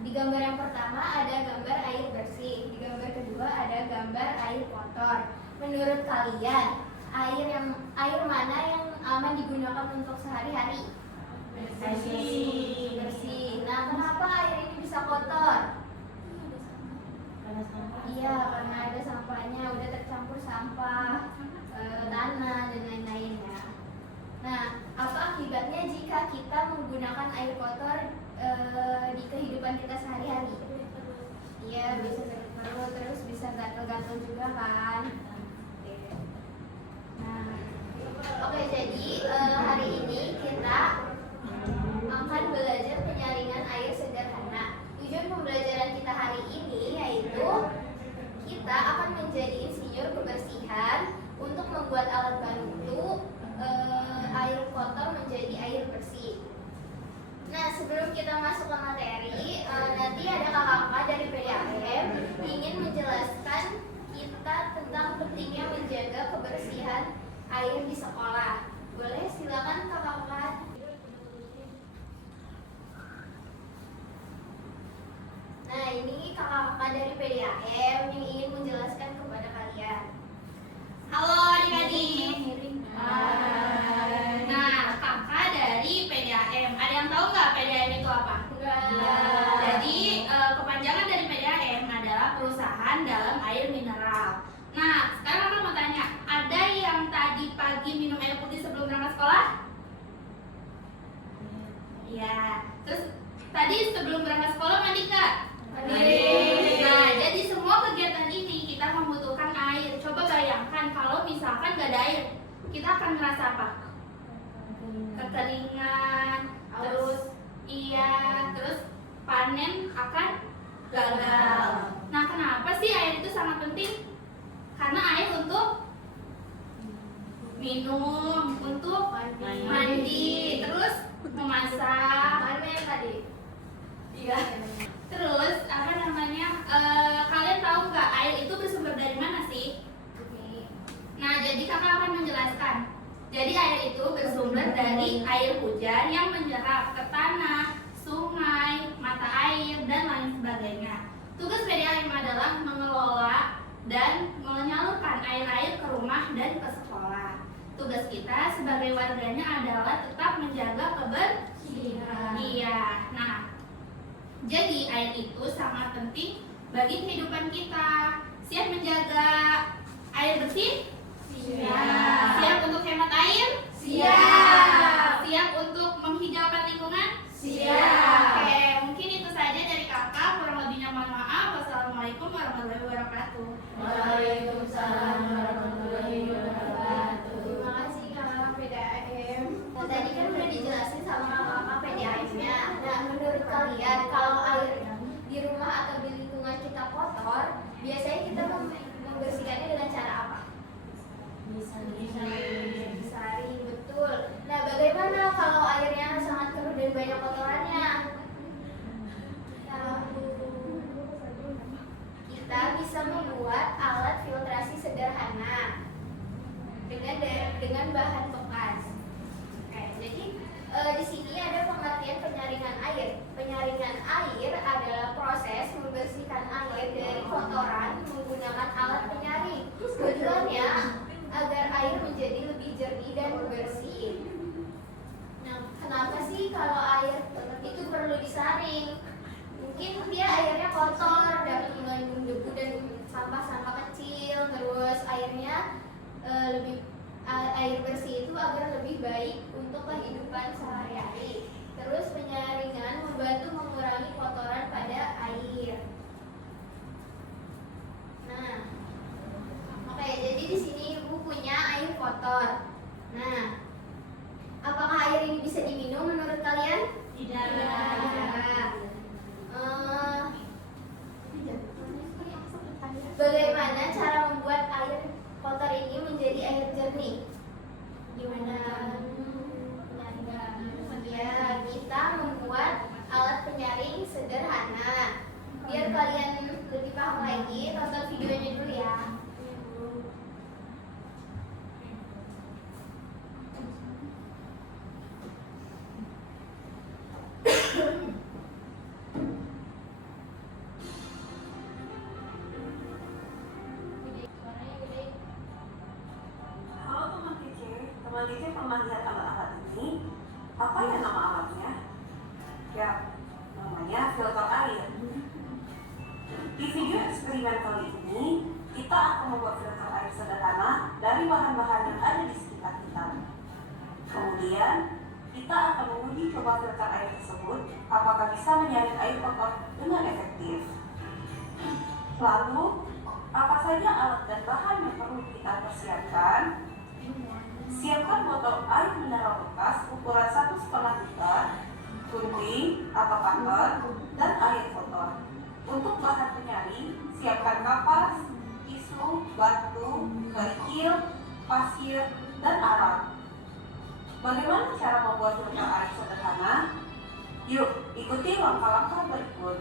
di gambar yang pertama ada gambar air bersih, di gambar kedua ada gambar air kotor. Menurut kalian, air mana yang aman digunakan untuk sehari-hari? Bersih. Bersih. Nah, kenapa air ini bisa kotor? Iya, karena ada sampahnya, udah tercampur sampah, tanah dan lain-lainnya. Nah, apa akibatnya jika kita menggunakan air kotor di kehidupan kita sehari-hari? Iya, bisa sakit perut, terus bisa gatal-gatal juga kan. Nah, oke, jadi hari ini kita akan belajar penyaringan air sederhana. Tujuan pembelajaran kita hari ini yaitu kita akan menjadi insinyur kebersihan untuk membuat alat bantu air kotor menjadi air bersih. Nah, sebelum kita masuk ke materi, nanti ada kakak-kakak dari PDAM ingin menjelaskan kita tentang pentingnya menjaga kebersihan air di sekolah. Boleh, silakan kakak-kakak. Nah, ini kakak-kakak dari PDAM yang ingin menjelaskan kepada kalian. Halo adik-adik. Nah, kakak dari PDAM. Ada yang tahu nggak PDAM itu apa? Enggak. Jadi kepanjangan dari PDAM adalah perusahaan dalam air mineral. Nah, sekarang aku mau tanya, ada yang tadi pagi minum air putih sebelum berangkat sekolah? Iya. Terus tadi sebelum berangkat sekolah mandi nggak? Nah, jadi semua kegiatan ini kita membutuhkan air. Coba bayangkan kalau misalkan nggak ada air, kita akan merasa apa? Kekeringan, terus panen akan gagal. Nah, kenapa sih air itu sangat penting? Karena air untuk minum, untuk mandi, terus memasak. Mana yang tadi? Iya. Terus kalian tahu nggak air itu bersumber dari mana sih? Nah, jadi kakak akan menjelaskan. Jadi air itu bersumber dari air hujan yang menyerap ke tanah, sungai, mata air, dan lain sebagainya. Tugas PDAM adalah mengelola dan menyalurkan air-air ke rumah dan ke sekolah. Tugas kita sebagai warganya adalah tetap menjaga kebersihan. Iya. Nah, jadi air itu sangat penting bagi kehidupan kita. Siap menjaga air bersih? Siap. Siap untuk hemat air? Siap. Siap untuk menghijaukan lingkungan? Siap. Oke, mungkin itu saja dari kakak. Kurang lebihnya mohon maaf. Wassalamualaikum warahmatullahi wabarakatuh. Waalaikumsalam warahmatullahi wabarakatuh. Terima kasih kakak PDAM. Nah, tadi kan udah dijelasin sama kakak PDAM-nya. Nah, menurut kalian kalau air di rumah atau di lingkungan kita kotor, biasanya kita membersihkannya dengan cara apa? Disaring, betul. Nah, bagaimana kalau airnya sangat keruh dan banyak kotorannya? Kita bisa membuat alat filtrasi sederhana dengan bahan bekas. Oke, jadi di sini ada pengertian penyaringan air. Penyaringan air adalah proses membersihkan air dari kotoran menggunakan alat penyaring. Tujuannya agar air menjadi lebih jernih dan bersih. Nah, kenapa sih kalau air itu perlu disaring? Mungkin dia airnya kotor, dapat mengandung debu dan sampah-sampah kecil. Terus airnya air bersih itu agar lebih baik untuk kehidupan sehari-hari. Terus penyaringan membantu mengurangi kotoran pada air. Nah, oke, jadi di sini Ibu punya air kotor. Nah, apakah air ini bisa diminum menurut kalian? Tidak. Bagaimana cara membuat air kotor ini menjadi air jernih? Gimana? Ya, kita membuat alat penyaring sederhana. Biar kalian lebih paham lagi, tonton videonya dulu ya. filter air. Di video eksperimen kali ini, kita akan membuat filter air sederhana dari bahan-bahan yang ada di sekitar kita. Kemudian, kita akan menguji coba filter air tersebut apakah bisa menyaring air kotor dengan efektif. Lalu, apa saja alat dan bahan yang perlu kita persiapkan? Siapkan botol air mineral bekas ukuran 1,5 liter, gunting atau cutter, dan air kotor. Untuk bahan penyaring, siapkan kapas, tisu, batu, kerikil, pasir, dan arang. Bagaimana cara membuat filter air sederhana? Yuk, ikuti langkah-langkah berikut.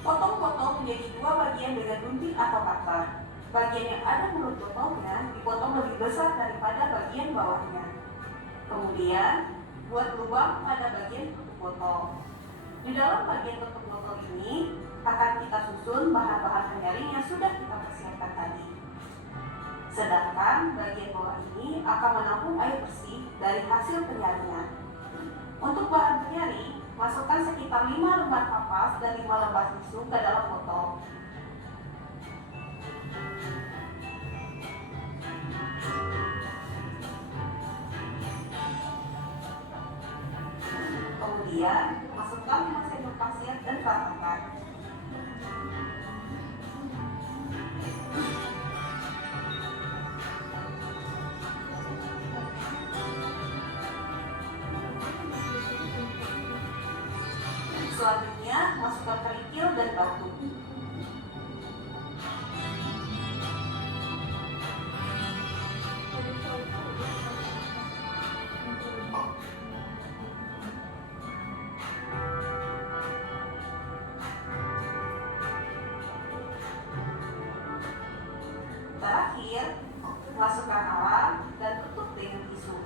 Potong-potong menjadi 2 bagian dengan gunting atau cutter. Bagian yang ada mulut botolnya dipotong lebih besar daripada bagian bawahnya. Kemudian, buat lubang pada bagian tutup botol. Di dalam bagian tutup botol ini akan kita susun bahan-bahan penyaring yang sudah kita persiapkan tadi. Sedangkan bagian bawah ini akan menampung air bersih dari hasil penyaringan. Untuk bahan penyaring, masukkan sekitar 5 lembar kapas dan 5 lembar tisu ke dalam botol. Kemudian, masukkan 5 sendok pasir dan ratakan. Selanjutnya, masukkan kerikil dan batu. Terakhir, masukkan arang dan tutup dengan tisu.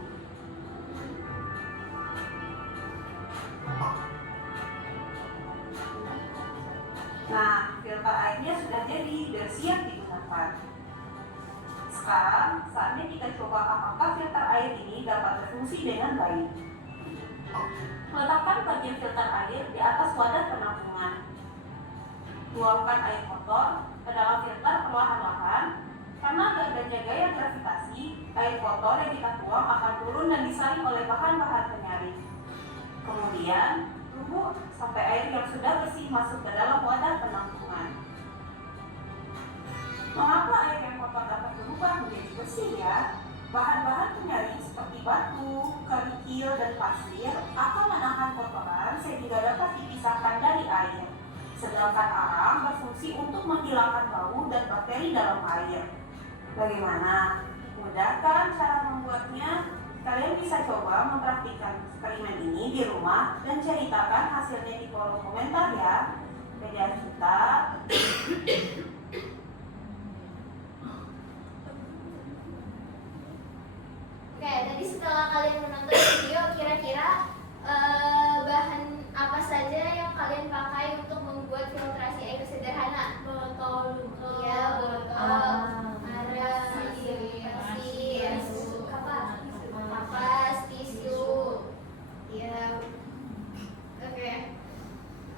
Nah, filter airnya sudah jadi dan siap digunakan. Sekarang, saatnya kita coba apakah filter air ini dapat berfungsi dengan baik. Letakkan bagian filter air di atas wadah penampungan. Tuangkan air kotor ke dalam filter perlahan-lahan. Karena adanya gaya gravitasi, air kotor yang kita tuang akan turun dan disaring oleh bahan-bahan penyaring. Kemudian, tunggu sampai air yang sudah bersih masuk ke dalam wadah penampungan. Mengapa air yang kotor dapat berubah menjadi bersih ya? Bahan-bahan penyaring seperti batu, kerikil, dan pasir akan menahan kotoran sehingga dapat dipisahkan dari air. Sedangkan arang berfungsi untuk menghilangkan bau dan bakteri dalam air. Bagaimana? Mudah kan cara membuatnya? Kalian bisa coba mempraktikkan eksperimen ini di rumah dan ceritakan hasilnya di kolom komentar ya. Media kita. Oke, tadi setelah kalian menonton video, kira-kira bahan apa saja yang kalian pakai untuk membuat filtrasi air sederhana? Botol, Iya, botol, arang, pasir, kapas, tisu. Iya.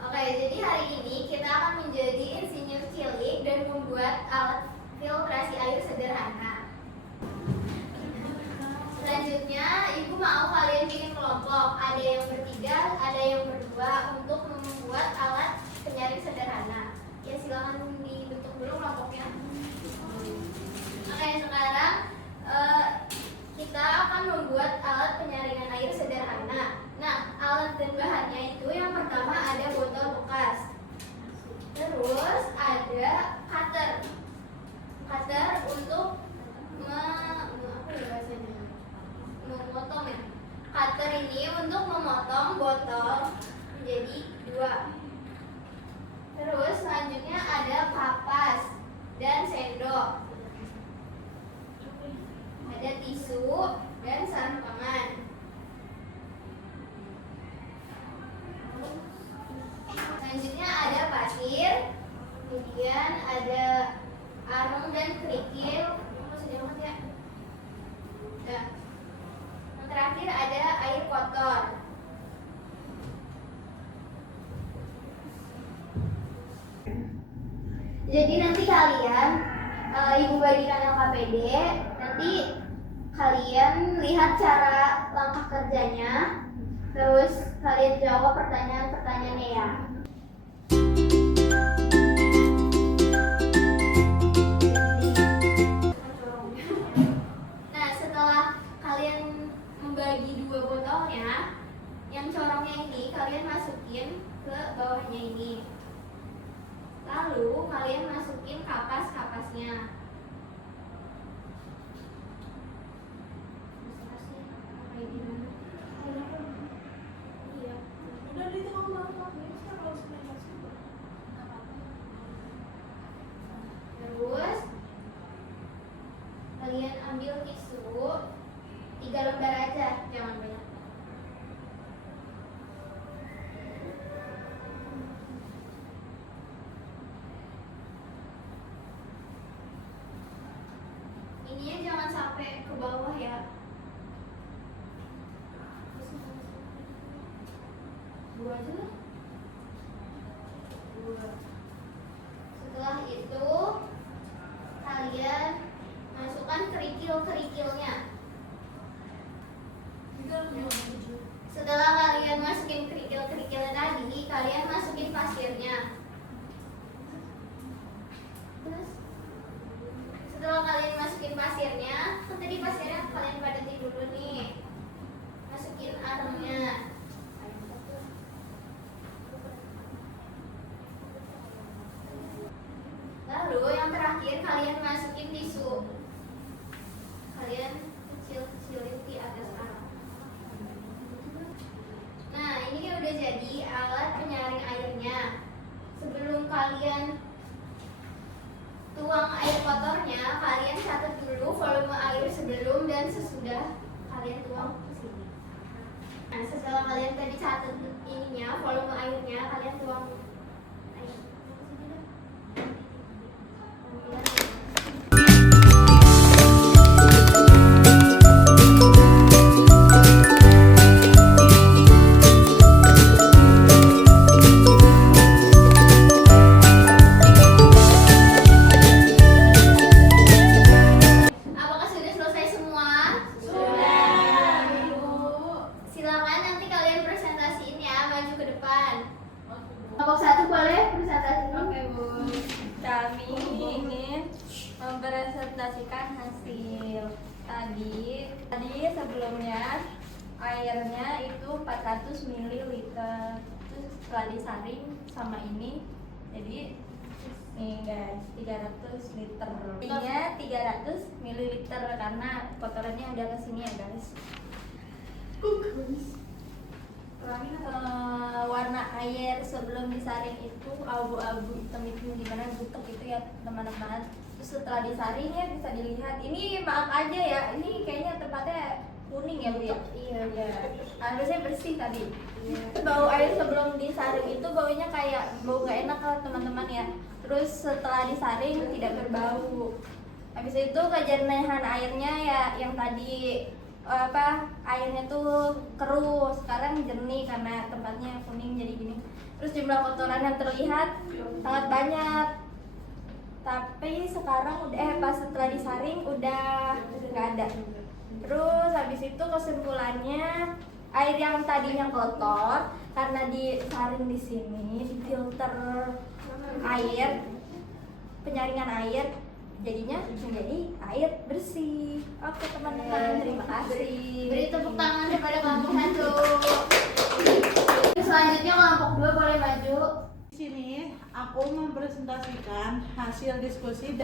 Oke, jadi hari ini kita akan menjadi insinyur cilik dan membuat alat filtrasi air sederhana. Selanjutnya, ibu mau kalian bikin kelompok. Ada yang bertiga, ada yang berdua untuk membuat alat penyaring sederhana. Ya, silakan dibentuk dulu kelompoknya. Oke, sekarang kita akan membuat alat penyaringan air sederhana. Nah, alat dan bahannya itu yang pertama ada botol bekas. Terus ada cutter. Cutter untuk memotong ya. Cutter ini untuk memotong botol menjadi 2. Terus selanjutnya ada kapas dan sendok. Ada tisu dan sarung tangan. Selanjutnya ada pasir, kemudian ada arang dan kerikil. Ya. Nah, yang terakhir ada air kotor. Jadi nanti kalian ibu bagikan LKPD, nanti kalian lihat cara langkah kerjanya, terus kalian jawab pertanyaan-pertanyaannya ya. Nah, setelah kalian membagi dua botolnya, yang corongnya ini kalian masukin ke bawahnya ini. Lalu kalian masukin kapas-kapasnya. Terus kalian ambil tisu 3 lembar aja, jangan banyak. Ininya jangan sampai ke bawah ya. Dua aja lah. Dua. Setelah itu kalian masukkan kerikil-kerikilnya. Setelah kalian masukin kerikil-kerikilnya tadi, kalian masukin pasirnya. Terus setelah kalian masukin pasirnya, kan tadi pasirnya kalian padatin dulu nih. Masukin aremnya. Lalu yang terakhir kalian masukin tisu. Kalian kecil-kecilin di atas arem. Nah, ini kan udah jadi alat penyaring airnya. Sebelum kalian tuang air kotornya, kalian catat dulu volume air sebelum dan sesudah kalian tuang ke sini. Nah, setelah kalian tadi catat ininya, volume airnya, kalian tuang air. Apakah sudah selesai semua? Sudah. Silakan nanti kalian presentasiin ya, maju ke depan. Kelompok 1 boleh presentasiin? Oke Bu, kami ingin mempresentasikan hasil tadi sebelumnya airnya itu 400 ml, terus setelah disaring sama ini jadi nih guys 300 liter, ini 300 ml karena kotorannya udah kesini ya guys. Warna air sebelum disaring itu abu-abu hitam-hitam gimana butek itu ya teman-teman. Terus setelah disaring ya bisa dilihat ini, maaf aja ya, ini kayaknya tempatnya kuning ya Bu ya. Iya ya, harusnya bersih tadi. Bau air sebelum disaring itu baunya kayak bau gak enak lah teman-teman ya. Terus setelah disaring tidak berbau. Habis itu kejernihan airnya ya yang tadi airnya tuh keruh, sekarang jernih karena tempatnya kuning jadi gini. Terus jumlah kotoran yang terlihat sangat banyak, tapi sekarang udah pas setelah disaring udah nggak ada. Terus habis itu kesimpulannya air yang tadinya kotor karena disaring di sini di filter air penyaringan air jadinya menjadi air bersih. Oke teman-teman, terima kasih. Beri tepuk tangan kepada kelompok 1. Selanjutnya kelompok 2 boleh maju. Di sini aku mempresentasikan hasil diskusi.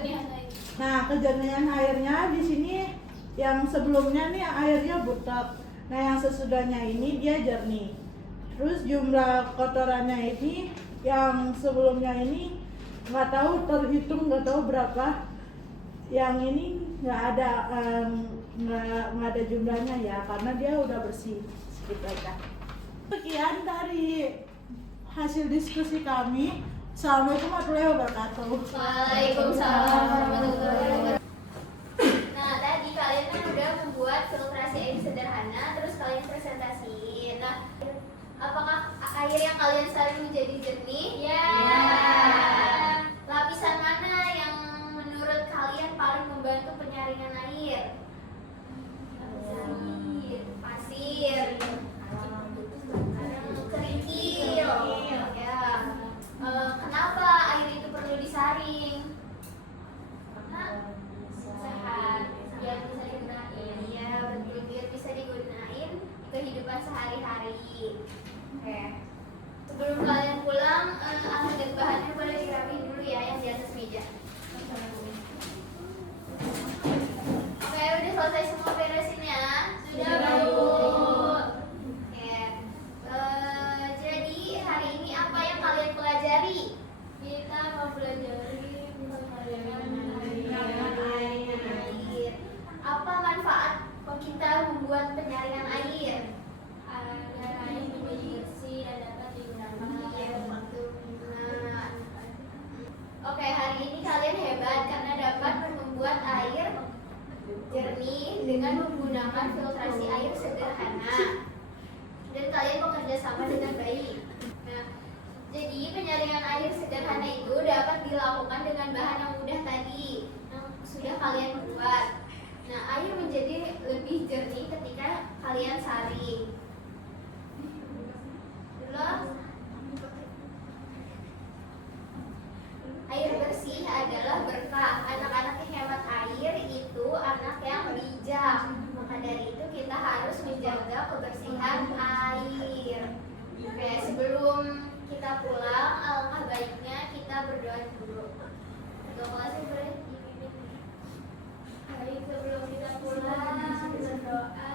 Nah, kejernihan airnya di sini yang sebelumnya nih airnya butek. Nah, yang sesudahnya ini dia jernih. Terus jumlah kotorannya ini yang sebelumnya ini nggak tahu terhitung, nggak tahu berapa. Yang ini nggak ada jumlahnya ya karena dia udah bersih. Segitu aja. Sekian dari hasil diskusi kami. Assalamualaikum warahmatullahi wabarakatuh. Waalaikumsalam warahmatullahi wabarakatuh. Nah, tadi kalian kan udah membuat filtrasi air sederhana, terus kalian presentasiin. Nah, apakah air yang kalian saring menjadi jernih? Ya. Lapisan mana menggunakan filtrasi air sederhana dan kalian bekerja sama dengan baik. Nah, jadi penyaringan air sederhana itu dapat dilakukan dengan bahan yang mudah tadi yang sudah kalian buat. Nah, air menjadi lebih jernih ketika kalian saring. Air bersih adalah berkah. Anak-anak yang hemat air itu anak yang bijak. Maka dari itu kita harus menjaga kebersihan air. Oke, sebelum kita pulang, alangkah baiknya kita berdoa dulu. Doa kelasnya boleh dipimpin. Baik, sebelum kita pulang berdoa.